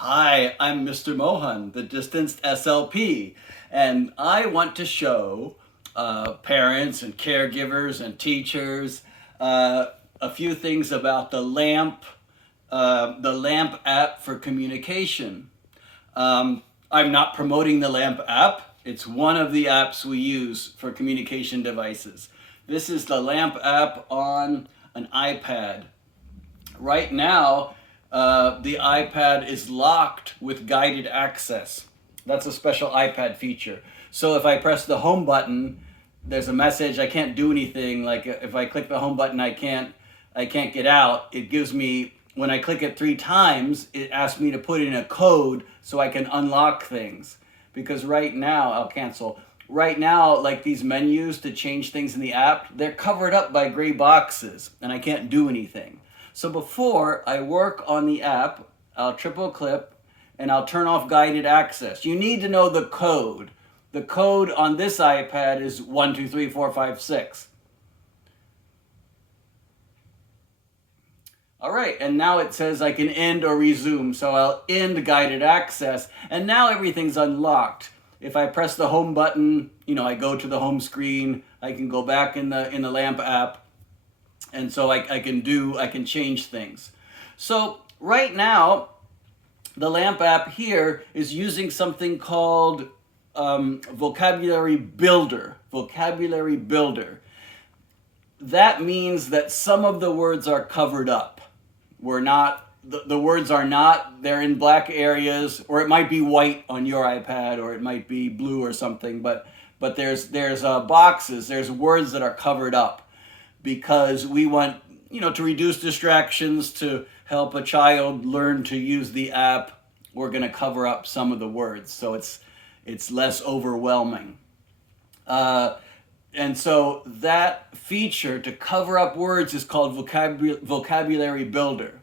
Hi, I'm Mr. Mohan, the distanced SLP, and I want to show parents and caregivers and teachers a few things about the LAMP app for communication. I'm not promoting the LAMP app. It's one of the apps we use for communication devices. This is the LAMP app on an iPad. Right now, the iPad is locked with guided access. That's a special iPad feature. So if I press the home button, there's a message, I can't do anything. Like if I click the home button, I can't get out. It gives me, when I click it 3 times, it asks me to put in a code so I can unlock things. Because right now, I'll cancel. Right now, like these menus to change things in the app, they're covered up by gray boxes and I can't do anything. So before I work on the app, I'll triple click and I'll turn off guided access. You need to know the code. The code on this iPad is 1, 2, 3, 4, 5, 6. All right, and now it says I can end or resume. So I'll end guided access, and now everything's unlocked. If I press the home button, I go to the home screen. I can go back in the LAMP app, and so I can change things. So right now, the LAMP app here is using something called vocabulary builder. Vocabulary builder. That means that some of the words are covered up. The words are not, they're in black areas, or it might be white on your iPad, or it might be blue or something, but there's boxes, there's words that are covered up because we want, to reduce distractions, to help a child learn to use the app. We're going to cover up some of the words so it's less overwhelming. And so that feature to cover up words is called vocabulary builder.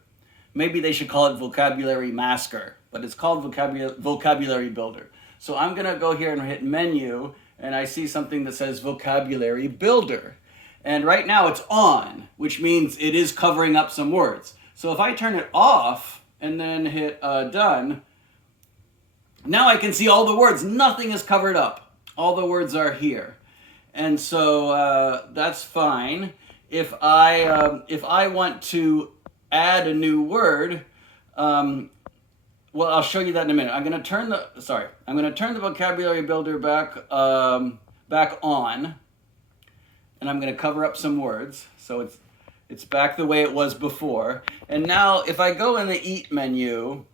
Maybe they should call it vocabulary masker, but it's called vocabulary builder. So I'm going to go here and hit menu, and I see something that says vocabulary builder. And right now it's on, which means it is covering up some words. So if I turn it off and then hit done, now I can see all the words. Nothing is covered up. All the words are here. And so that's fine. If I want to add a new word, well, I'll show you that in a minute. I'm going to turn the vocabulary builder back on, and I'm going to cover up some words. So it's back the way it was before. And now if I go in the eat menu,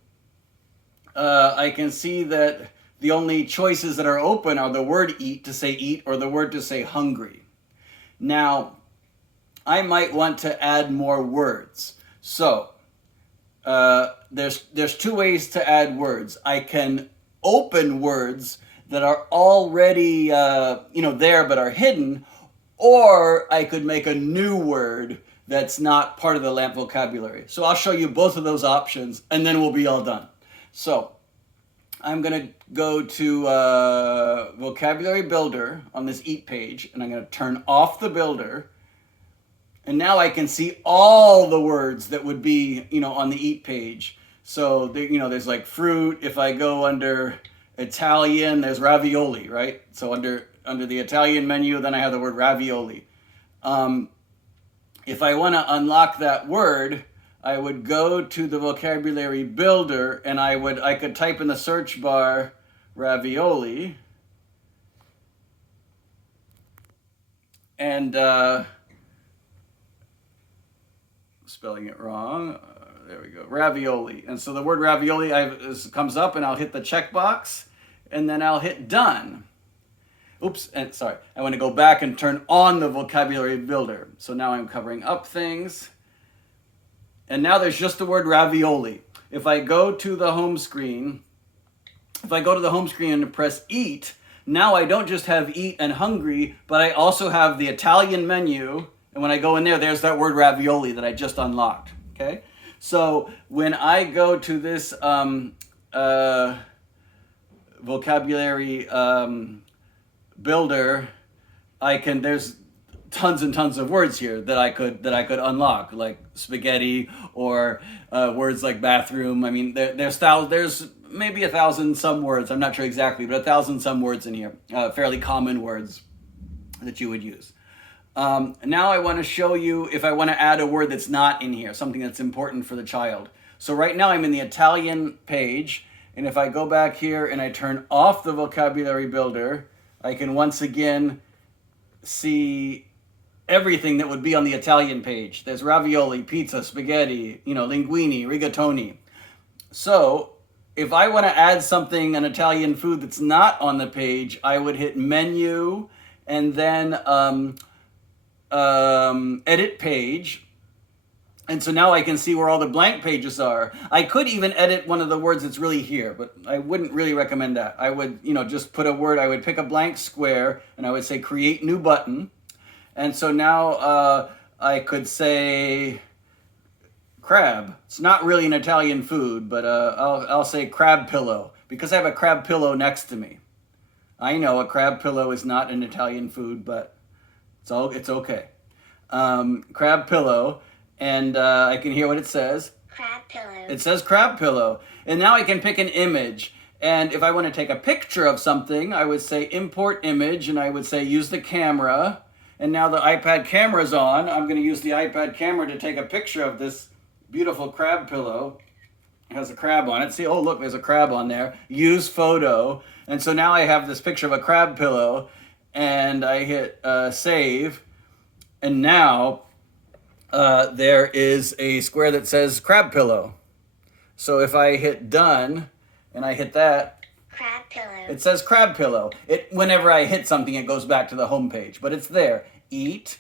I can see that the only choices that are open are the word eat to say eat or the word to say hungry. Now, I might want to add more words. So, there's 2 ways to add words. I can open words that are already there but are hidden, or I could make a new word that's not part of the LAMP vocabulary. So I'll show you both of those options and then we'll be all done. So I'm going to go to vocabulary builder on this eat page, and I'm going to turn off the builder. And now I can see all the words that would be, on the eat page. So, there's like fruit. If I go under Italian, there's ravioli, right? So under the Italian menu, then I have the word ravioli. If I want to unlock that word, I would go to the vocabulary builder and I could type in the search bar ravioli, and spelling it wrong, there we go, ravioli. And so the word ravioli comes up, and I'll hit the checkbox and then I'll hit done. Oops, and sorry, I want to go back and turn on the vocabulary builder. So now I'm covering up things. And now there's just the word ravioli. If I go to the home screen, and press eat, now I don't just have eat and hungry, but I also have the Italian menu. And when I go in there, there's that word ravioli that I just unlocked. Okay? So when I go to this vocabulary builder, there's tons and tons of words here that I could unlock, like spaghetti or words like bathroom. I mean, there's maybe 1,000 some words. I'm not sure exactly, but 1,000 some words in here, fairly common words that you would use. Now I want to show you if I want to add a word that's not in here, something that's important for the child. So right now I'm in the Italian page, and if I go back here and I turn off the vocabulary builder, I can once again see everything that would be on the Italian page. There's ravioli, pizza, spaghetti, linguine, rigatoni. So if I want to add something, an Italian food that's not on the page, I would hit menu and then edit page. And so now I can see where all the blank pages are. I could even edit one of the words that's really here, but I wouldn't really recommend that. I would, just put a word. I would pick a blank square and I would say create new button. And so now I could say crab. It's not really an Italian food, but I'll say crab pillow because I have a crab pillow next to me. I know a crab pillow is not an Italian food, but it's okay. Crab pillow. And I can hear what it says. Crab pillow. It says crab pillow. And now I can pick an image. And if I want to take a picture of something, I would say import image, and I would say use the camera. And now the iPad camera's on. I'm going to use the iPad camera to take a picture of this beautiful crab pillow. It has a crab on it. See, oh, look, there's a crab on there. Use photo. And so now I have this picture of a crab pillow. And I hit save. And now there is a square that says crab pillow. So if I hit done and I hit that, crab pillow. It says crab pillow. Whenever I hit something, it goes back to the home page, but it's there. Eat,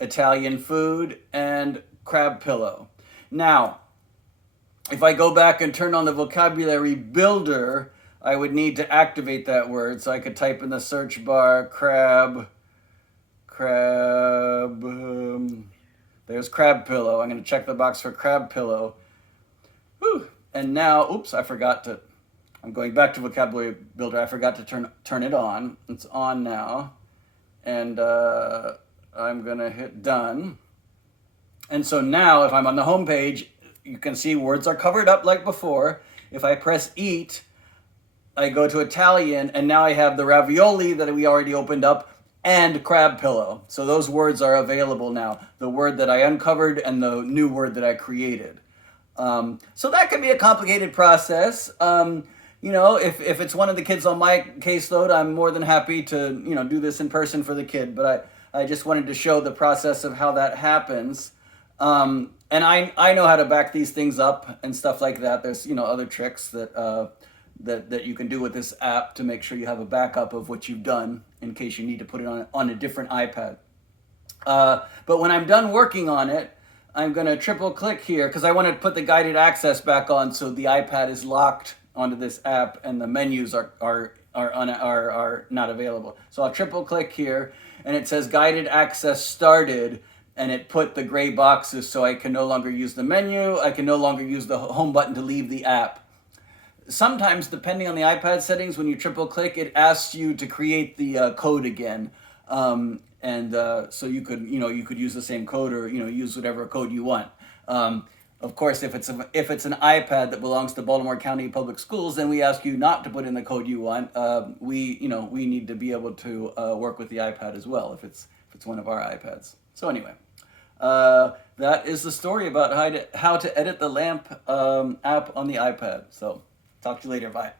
Italian food, and crab pillow. Now, if I go back and turn on the vocabulary builder, I would need to activate that word. So I could type in the search bar crab. There's crab pillow. I'm going to check the box for crab pillow. Whew. And now, oops, I'm going back to vocabulary builder. I forgot to turn it on. It's on now. And I'm going to hit done. And so now if I'm on the home page, you can see words are covered up like before. If I press eat, I go to Italian, and now I have the ravioli that we already opened up and crab pillow. So those words are available now. The word that I uncovered and the new word that I created. So that can be a complicated process. If it's one of the kids on my caseload, I'm more than happy to, do this in person for the kid. But I just wanted to show the process of how that happens. And I know how to back these things up and stuff like that. There's, other tricks that you can do with this app to make sure you have a backup of what you've done in case you need to put it on a different iPad. But when I'm done working on it, I'm going to triple click here because I want to put the guided access back on so the iPad is locked onto this app and the menus are not available. So I'll triple click here and it says guided access started, and it put the gray boxes so I can no longer use the menu. I can no longer use the home button to leave the app. Sometimes, depending on the iPad settings, when you triple click, it asks you to create the code again. So you could use the same code or, use whatever code you want. Of course, if it's an iPad that belongs to Baltimore County Public Schools, then we ask you not to put in the code you want. We need to be able to work with the iPad as well if it's one of our iPads. So anyway, that is the story about how to edit the lamp app on the iPad. So talk to you later. Bye.